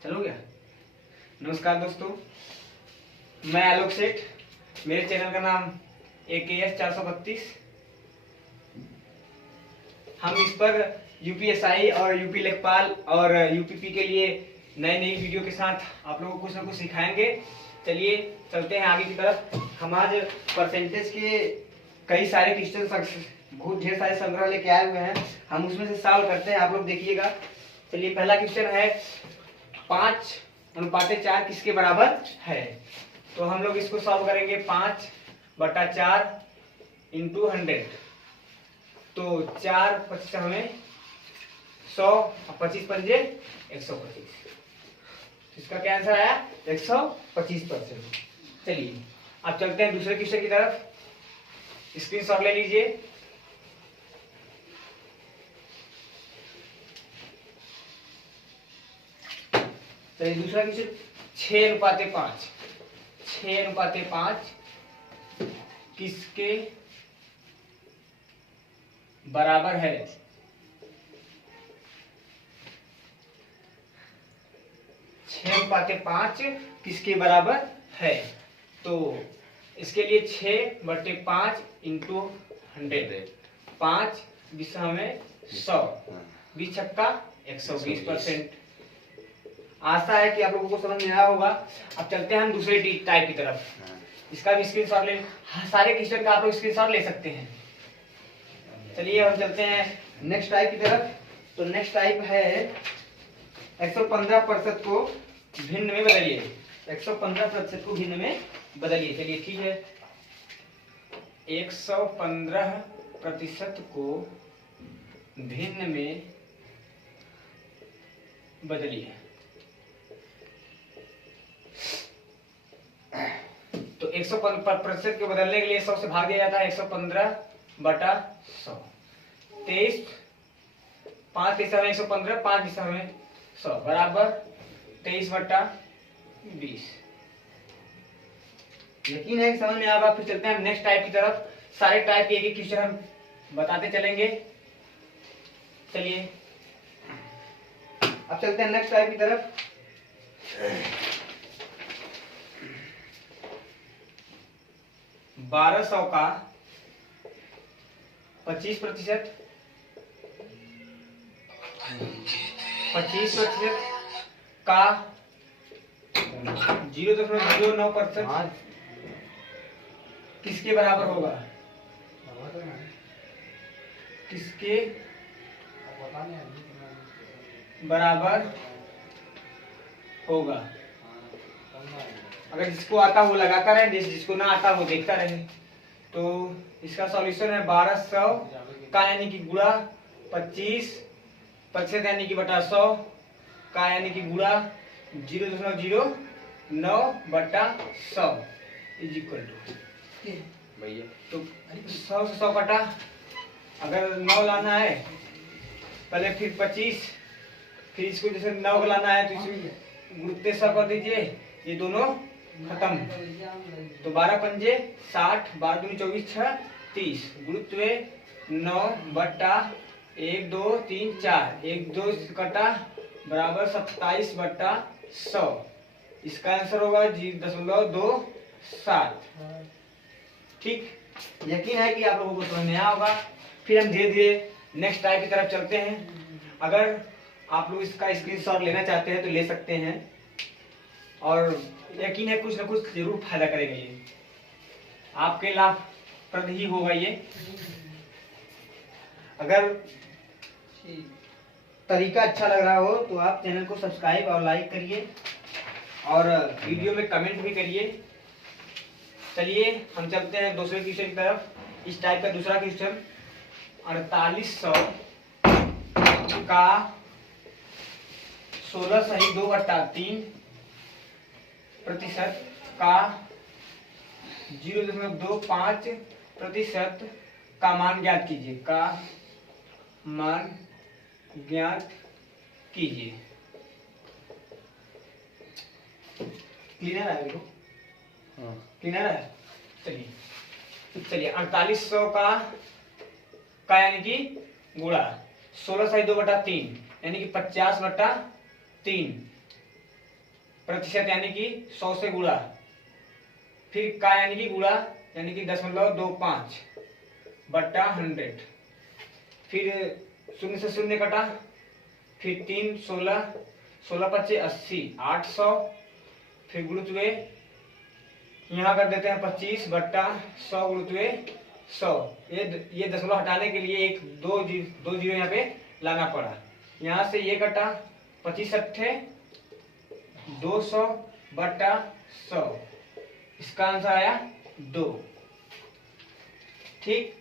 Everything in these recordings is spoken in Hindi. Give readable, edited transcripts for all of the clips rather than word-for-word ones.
चलो गया। नमस्कार दोस्तों, मैं आलोक सेठ। मेरे चैनल का नाम AKS 432। हम इस पर यूपीएसआई और यूपी लेखपाल और यूपीपी के लिए नई नई वीडियो के साथ आप लोगों को कुछ ना कुछ सिखाएंगे। चलिए चलते हैं आगे की तरफ। हम आज परसेंटेज के कई सारे क्वेश्चन बहुत ढेर सारे संग्रह लेके आए हुए हैं। हम उसमें से सॉल्व करते हैं, आप लोग देखिएगा। चलिए पहला क्वेश्चन है 5:4 किसके बराबर है। तो हम लोग इसको सॉल्व करेंगे 5/4 इंटू 100। तो 4 25 हमें 100 और 25 पंजे 125। इसका क्या आंसर आया 125%। चलिए अब चलते हैं दूसरे क्वेश्चन की तरफ। स्क्रीनशॉट ले लीजिए। चलिए दूसरा क्वेश्चन 6:5। 6:5 किसके बराबर है। 6:5 किसके बराबर है। तो इसके लिए 6/5 इंटू 100। 5 20 में 100, 20 छक्का 120%। आशा है कि आप लोगों को समझ में आया होगा। अब चलते हैं हम दूसरे टाइप की तरफ। इसका भी स्क्रीनशॉट ले, सारे क्वेश्चन का आप लोग स्क्रीनशॉट ले सकते हैं। चलिए हम चलते हैं नेक्स्ट टाइप की तरफ। तो नेक्स्ट टाइप है 115% को भिन्न में बदलिए। 115% को भिन्न में बदलिए। चलिए ठीक है, 115% को भिन्न में बदलिए। तो 115% को बदलने के लिए 100 से भाग दिया जाता है। 115/100। 23 5 दिशा में 115, 5 दिशा में 100 बराबर 23/20। यकीन है कि समझ में आएगा। फिर चलते हैं नेक्स्ट टाइप की तरफ। सारे टाइप के एक एक क्वेश्चन हम बताते चलेंगे। चलिए अब चलते हैं नेक्स्ट टाइप की तरफ। 1200 का 25%, 25% का 0.09% किसके बराबर होगा। किसके बराबर होगा। अगर जिसको आता वो लगाता रहे, जिसको ना आता वो देखता रहे। तो इसका सॉल्यूशन है 1200 का यानी कि गुणा 25% यानी कि बटा 100 का यानी कि गुणा 0.09/100 इज इक्वल टू भैया। तो 100 से 100 कटा। अगर 9 लाना है पहले, फिर 25, फिर इसको जैसे 9 लाना है तो इसे गुणते 100 कर दीजिए। ये दोनों खत्म। तो 12 पंजे 60, 12 दूनी 24, 6 30 गुरुत्व 9/1 2 3 4, 1 2 कटा बराबर 27/100। इसका आंसर होगा 0.27। ठीक, यकीन है कि आप लोगों को समझ में आया होगा। फिर हम धीरे धीरे नेक्स्ट टाइप की तरफ चलते हैं। अगर आप लोग इसका स्क्रीनशॉट लेना चाहते हैं तो ले सकते हैं, और यकीन है कुछ ना कुछ जरूर फायदा करेगा। ये आपके लाभप्रद ही होगा। ये अगर तरीका अच्छा लग रहा हो तो आप चैनल को सब्सक्राइब और लाइक करिए और वीडियो में कमेंट भी करिए। चलिए हम चलते हैं दूसरे क्वेश्चन की तरफ। इस टाइप का दूसरा क्वेश्चन 4800 का 16(2/3) का 0.25% का मान ज्ञात कीजिए। का मान ज्ञात कीजिए। क्लियर है देखो। क्लियर है। चलिए 4800 का यानी कि गुणा 16(2/3) यानी कि 50/3 प्रतिशत यानी कि 100 से गुणा, फिर का यानी कि गुणा यानी कि 0.25 बट्टा 100, फिर शून्य से शून्य कटा, फिर 3 16, 16 पच्चे 80, 800, फिर गुणुत्वे यहाँ कर देते हैं 25 बट्टा 100 गुणुत्वे 100। ये दशमलव हटाने के लिए एक दो जीरो यहाँ पे लाना पड़ा। यहाँ से ये कटा 25 अट्ठे 200 बट्टा 100, इसका आंसर आया 2। ठीक,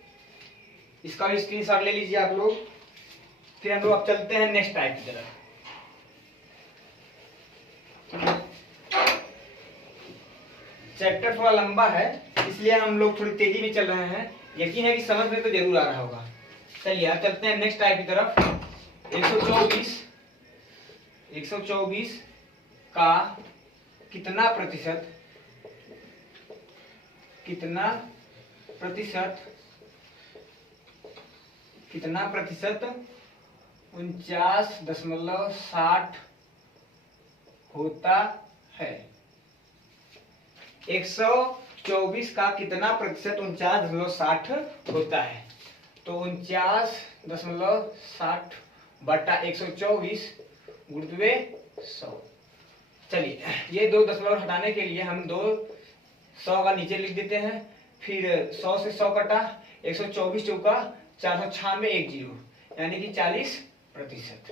इसका भी स्क्रीनशॉट ले लीजिए आप लोग। फिर हम लोग अब चलते हैं नेक्स्ट टाइप की तरफ। चैप्टर थोड़ा लंबा है इसलिए हम लोग थोड़ी तेजी में चल रहे हैं, यकीन है कि समझ में तो जरूर आ रहा होगा। चलिए अब चलते हैं नेक्स्ट टाइप की तरफ। 124 का कितना प्रतिशत 49.60 होता है। 124 का कितना प्रतिशत 49.60 होता है? तो 49.60 बटा 124 गुणित्वे 100। चलिए ये दो दशमलव हटाने के लिए हम 100 का नीचे लिख देते हैं, फिर 100 से 100 कटा, 124 चौका 496 एक जीरो यानी कि 40%।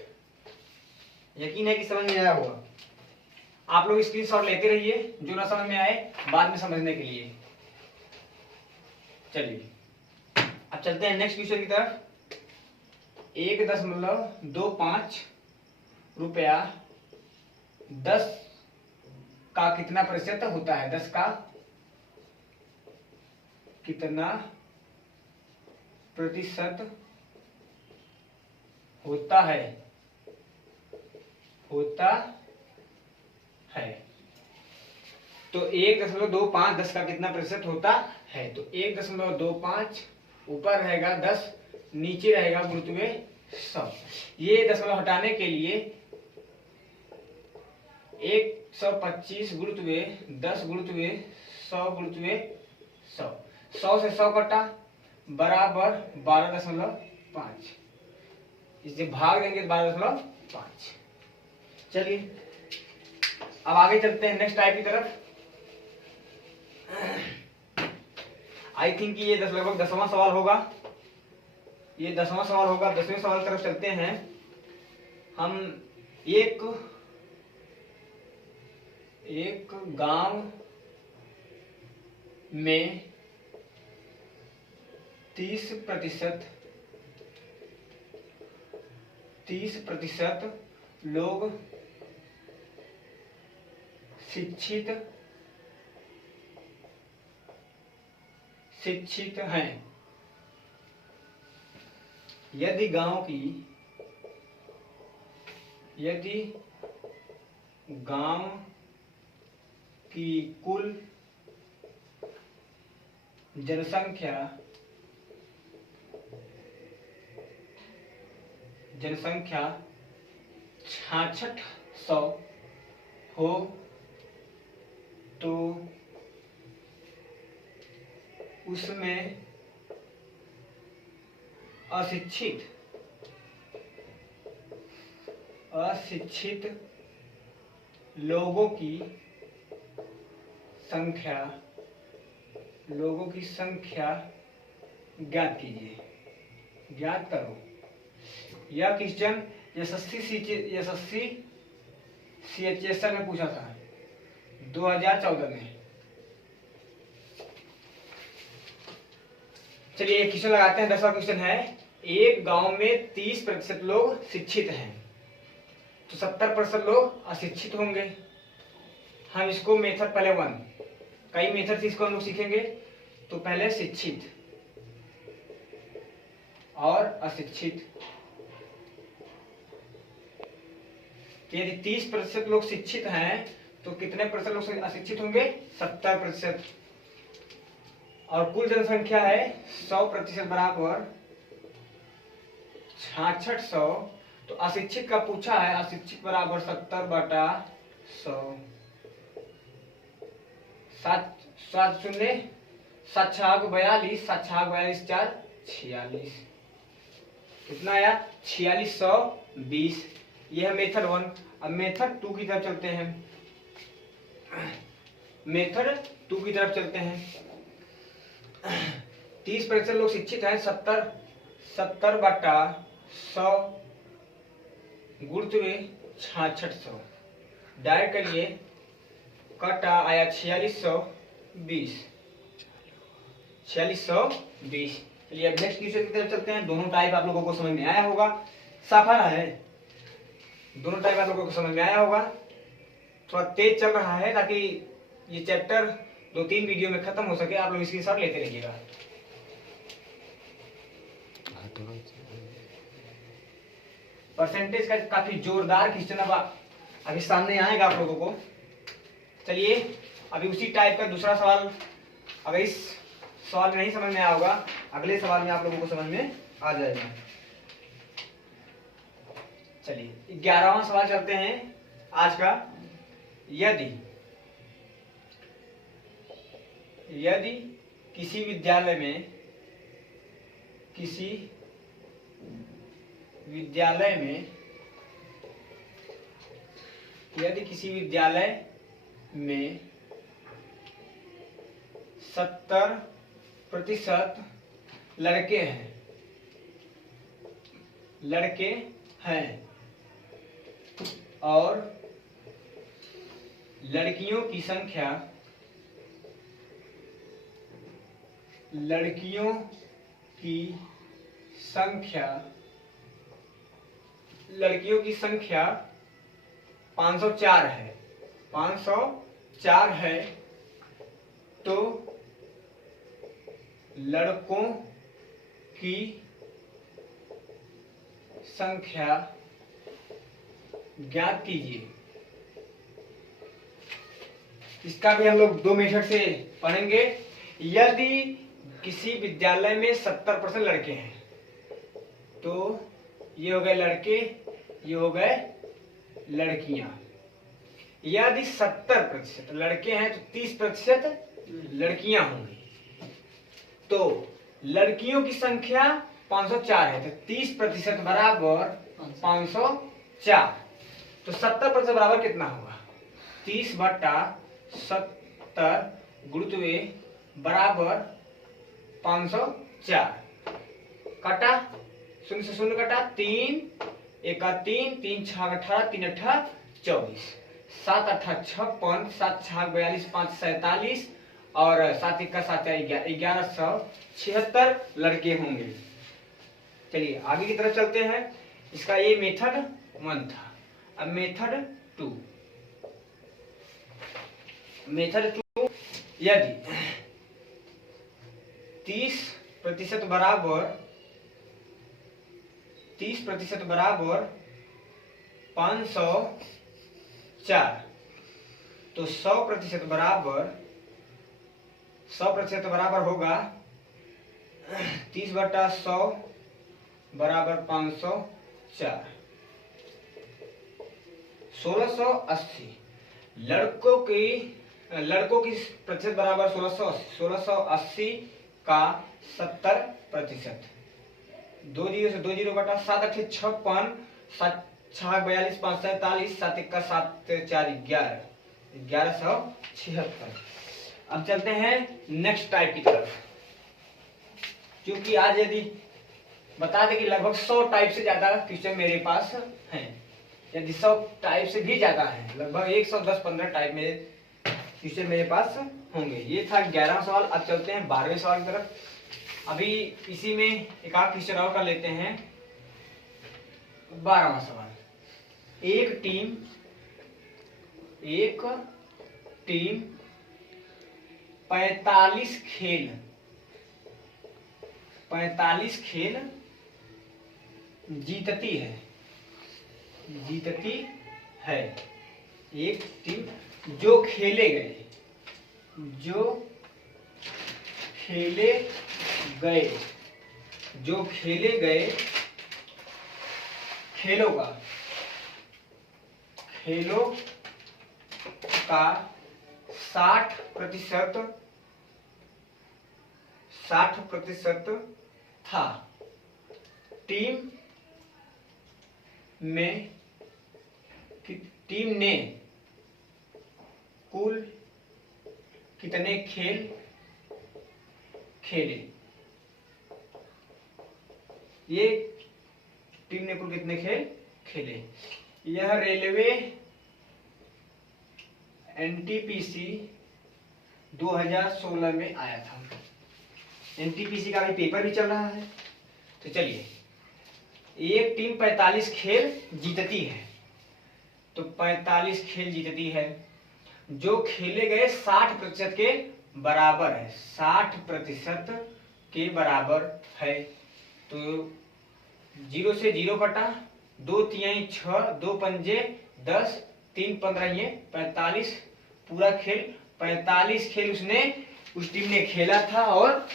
यकीन है कि समझ में आया होगा। आप लोग स्क्रीनशॉट लेते रहिए, जो ना समझ में आए बाद में समझने के लिए। चलिए अब चलते हैं नेक्स्ट क्वेश्चन की तरफ। 1.25 रुपया 10 का कितना प्रतिशत होता है? 10 का कितना प्रतिशत होता है? तो 1.25 10 का कितना प्रतिशत होता है? तो 1.25 ऊपर रहेगा 10, नीचे रहेगा गुणित्वे 100। ये दशमलव हटाने के लिए 125 गुणित्वे 10 गुणित्वे 100 गुणित्वे 100, 100 से 100 कटा बराबर 12.5, इसे भाग देंगे 12.5। चलिए अब आगे चलते हैं नेक्स्ट टाइप की तरफ। आई थिंक ये लगभग 10वां सवाल होगा। ये 10वां सवाल होगा। 10वें सवाल की तरफ चलते हैं हम। एक गांव में 30% लोग शिक्षित हैं। यदि गांव की कुल जनसंख्या 6600 हो तो उसमें अशिक्षित लोगों की संख्या ज्ञात कीजिए। ज्ञात करो। यह क्वेश्चन यशस्वी CHSL में पूछा था 2014 में। चलिए एक क्वेश्चन लगाते हैं। 10वां क्वेश्चन है, एक गांव में 30% लोग शिक्षित हैं तो 70% लोग अशिक्षित होंगे। हम इसको मेथड पहले 1, कई मेथड से इसको हम लोग सीखेंगे। तो पहले शिक्षित और अशिक्षित। यदि 30% लोग शिक्षित हैं तो कितने प्रतिशत लोग अशिक्षित होंगे? 70%। और कुल जनसंख्या है 100% बराबर 6600। तो अशिक्षित का पूछा है, अशिक्षित बराबर 70/100। सात सात शून्य 7 छाग 42, 7 छाग 42, 4 46। कितना आया? 4620। यह है मेथड 1। अब मेथड 2 की तरफ चलते हैं। मेथड 2 की तरफ चलते हैं। 30% लोग शिक्षित हैं। 70 बटा 100 गुणित 6600 डायरेक्ट करिए। कटा आया 4620। 4620। चलिए अब नेक्स्ट क्वेश्चन की तरफ चलते हैं। दोनों टाइप आप लोगों को समझ में आया होगा। साफा है, दोनों टाइप आप लोगों को समझ में आया होगा। थोड़ा तेज चल रहा है ताकि ये चैप्टर 2-3 वीडियो में खत्म हो सके। आप लोग इसके साथ लेते रहिएगा। परसेंटेज का काफी जोरदार क्वेश्चन अब अभी सामने आएगा आप लोगों को। चलिए अभी उसी टाइप का दूसरा सवाल, अगर इस सवाल में नहीं समझ में आया होगा, अगले सवाल में आप लोगों को समझ में आ जाएगा। चलिए 11वां सवाल चलते हैं आज का। यदि किसी विद्यालय में यदि किसी विद्यालय में 70% लड़के हैं और लड़कियों की संख्या 504 है, तो लड़कों की संख्या ज्ञात कीजिए। इसका भी हम लोग 2 मेथड से पढ़ेंगे। यदि किसी विद्यालय में 70% लड़के हैं, तो ये हो गए लड़के, ये हो गए लड़कियां। यदि 70% लड़के हैं तो 30% लड़कियां होंगी। तो लड़कियों की संख्या 504 है, तो 30% बराबर 504। तो 70% बराबर कितना होगा? 30 बटा 70 गुणित बराबर 504। कटा, 0 से 0 कटा, 3 1 3, 3 6 18, 3 8 24, 7 8 56, 7 6 42, 5 47 और 7 1 7 1176 लड़के होंगे। चलिए आगे की तरफ चलते हैं। इसका ये मेथड 1 था। अब मेथड 2। यदि 30% बराबर 504, तो 100% बराबर होगा 30 बटा 100 बराबर 504। 1680 लड़कों की प्रतिशत बराबर 1680 का 70%। 2 0 से 2 0 बटा 7 8 56, 7 6 42, 5 47, 7 1 7 4 11, 1176। अब चलते हैं नेक्स्ट टाइप की तरफ। क्योंकि आज यदि बता दें कि लगभग 100 टाइप से ज्यादा क्वेश्चन मेरे पास हैं, यदि 100 टाइप से भी ज्यादा हैं, लगभग 110-15 टाइप में क्वेश्चन मेरे पास होंगे। ये था 11वां सवाल। अब चलते हैं 12वें सवाल की तरफ। अभी इसी में एक आध क्वेश्चन और कर लेते हैं। 12वां सवाल। एक टीम 45 खेल जीतती है। एक टीम जो खेले गए खेलों का 60% था। टीम ने कुल कितने खेल खेले? ये टीम ने कुल कितने खेल खेले। यह रेलवे एनटीपीसी 2016 में आया था। एनटीपीसी का भी पेपर भी चल रहा है। तो चलिए, एक टीम 45 खेल जीतती है, तो 45 खेल जीतती है, जो खेले गए 60% के बराबर है, 60% के बराबर है। तो 0 से 0 कटा, 2 तिहाई 6, 2 पंजे 10, 3 15 ये 45 पूरा खेल 45 खेल उसने उस टीम ने खेला था और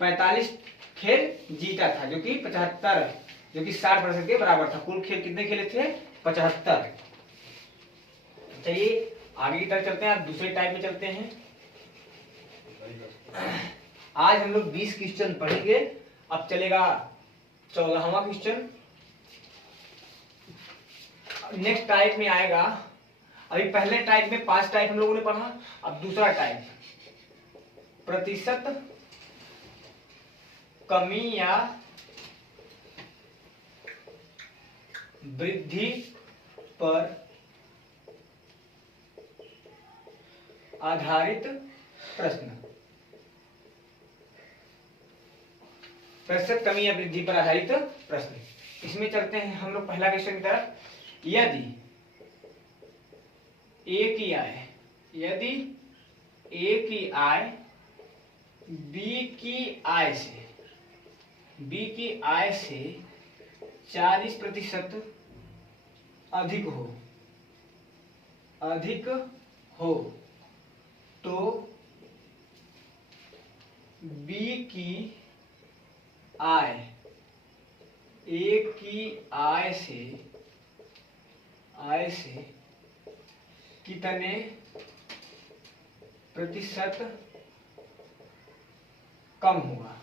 45 खेल जीता था, जो कि 75, जो कि 60% के बराबर था। कुल खेल कितने खेले थे? 75। चलिए आगे की तरफ चलते हैं। आप दूसरे टाइप में चलते हैं। आज हम लोग 20 क्वेश्चन पढ़ेंगे। अब चलेगा 14वां क्वेश्चन। नेक्स्ट टाइप में आएगा। अभी पहले टाइप में 5 टाइप हम लोगों ने पढ़ा। अब दूसरा टाइप, प्रतिशत कमी या वृद्धि पर आधारित प्रश्न। प्रतिशत कमी या वृद्धि पर आधारित प्रश्न। इसमें चलते हैं हम लोग पहला क्वेश्चन की तरफ। यदि ए की आय बी की आय से 40% अधिक हो तो बी की आय ए की आय से कितने प्रतिशत कम होगा।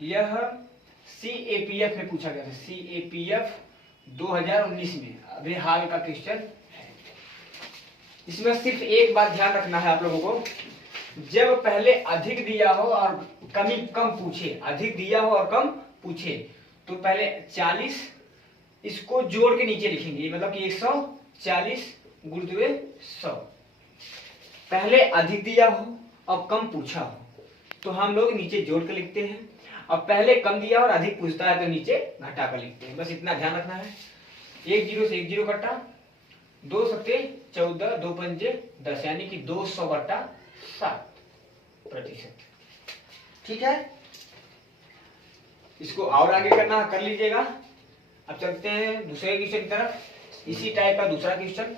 यह CAPF में पूछा गया था। CAPF 2019 में, अभी हाल का क्वेश्चन है। इसमें सिर्फ एक बात ध्यान रखना है आप लोगों को, जब पहले अधिक दिया हो और कम पूछे, अधिक दिया हो और कम पूछे, तो पहले 40 इसको जोड़ के नीचे लिखेंगे, मतलब कि 140 गुणित 100। पहले अधिक दिया हो और कम पूछा हो तो हम लोग नीचे जोड़ के लिखते हैं, और पहले कम दिया और अधिक पूछता है तो नीचे घटा कर लिखते हैं। बस इतना ध्यान रखना है। 1 0 से 1 0 कटा, 2 सत्ते 14, 2 पंजे 10, यानी कि 200/7%। ठीक है, इसको और आगे करना कर लीजिएगा। अब चलते हैं दूसरे क्वेश्चन की तरफ। इसी टाइप का दूसरा क्वेश्चन।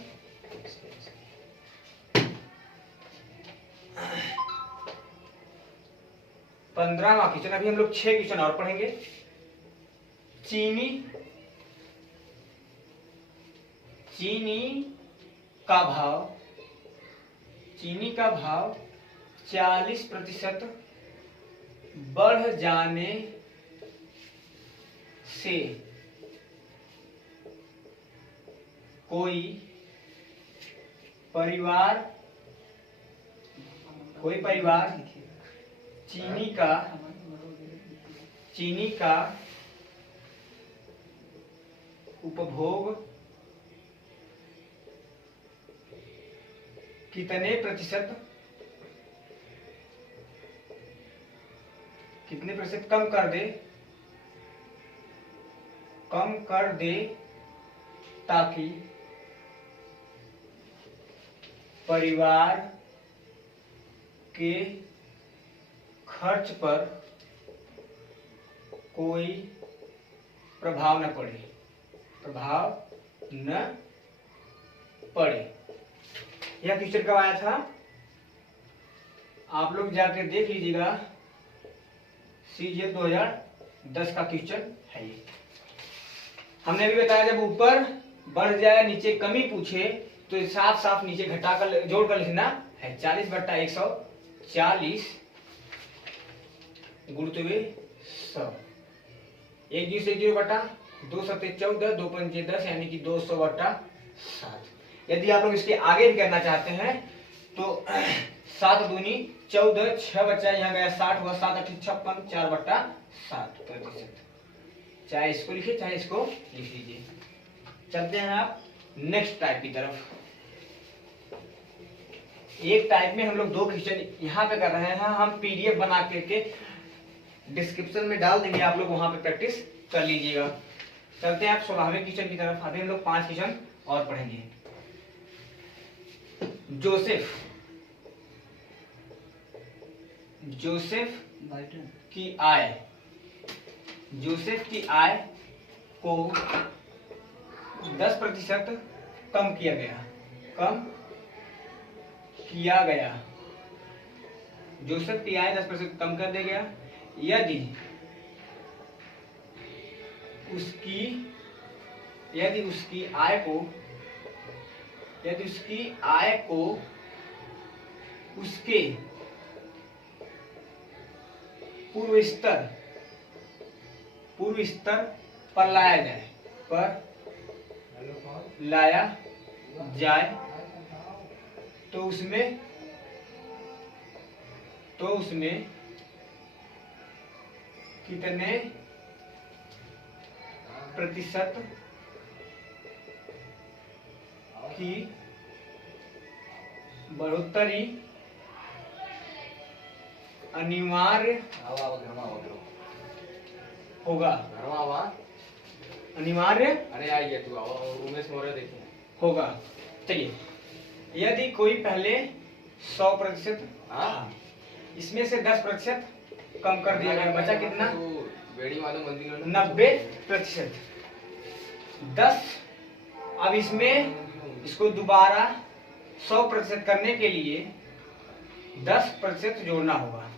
पंद्रहवां क्वेश्चन। अभी हम लोग 6 क्वेश्चन और पढ़ेंगे। चीनी का भाव 40% बढ़ जाने से कोई परिवार चीनी का उपभोग कितने प्रतिशत कम कर दे ताकि परिवार के खर्च पर कोई प्रभाव न पड़े। यह क्वेश्चन कब आया था? आप लोग जाके देख लीजिएगा। CGL 2010 का क्वेश्चन है ये। हमने भी बताया, जब ऊपर बढ़ जाए, नीचे कमी पूछे तो साफ साफ नीचे घटा कर जोड़ कर लिखना है। 40/140 गुणित 100, 1 जीरो से 0 बटा 2 सत्ते 14, 2 पंचे 10 यानी कि 200/7। यदि आप लोग इसके आगे भी करना चाहते हैं तो 7 दूनी 14, 6 बचा यहाँ गया 60 हुआ, 7 8 56, 4/7%। चाहे इसको लिखिए चाहे इसको लिख लीजिए। चलते हैं आप नेक्स्ट टाइप की तरफ। एक टाइप में हम लोग 2 क्वेश्चन यहाँ पे कर रहे हैं, हम पीडीएफ बना करके डिस्क्रिप्शन में डाल देंगे, आप लोग वहां पे प्रैक्टिस कर लीजिएगा। चलते हैं आप 16वें क्वेश्चन की तरफ। अभी हम लोग 5 क्वेश्चन और पढ़ेंगे। जोसेफ की आय को 10% कम किया गया। जोसेफ की आय 10% कम कर दिया गया यदि उसकी आय को उसके पूर्व स्तर पर लाया जाए तो उसमें कितने प्रतिशत की बढ़ोतरी अनिवार्य होगा। होगा। चलिए, यदि कोई पहले 100% इसमें से 10% कम कर दिया गया, बचा कितना? 90%। 10 अब इसको दोबारा 100% करने के लिए 10% जोड़ना होगा।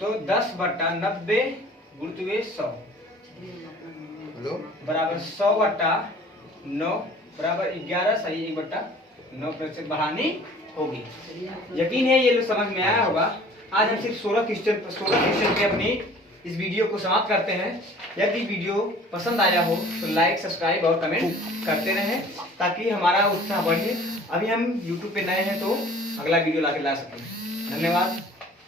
तो 10/90 गुणित 100 बराबर 100/9 बराबर 11। सही, 1/9% बढ़ानी होगी। यकीन है ये लोग समझ में आया होगा। आज हम सिर्फ 16 क्वेश्चन पे अपनी इस वीडियो को समाप्त करते हैं। यदि वीडियो पसंद आया हो तो लाइक, सब्सक्राइब और कमेंट करते रहें ताकि हमारा उत्साह बढ़े। अभी हम YouTube पे नए हैं तो अगला वीडियो ला सकें। धन्यवाद।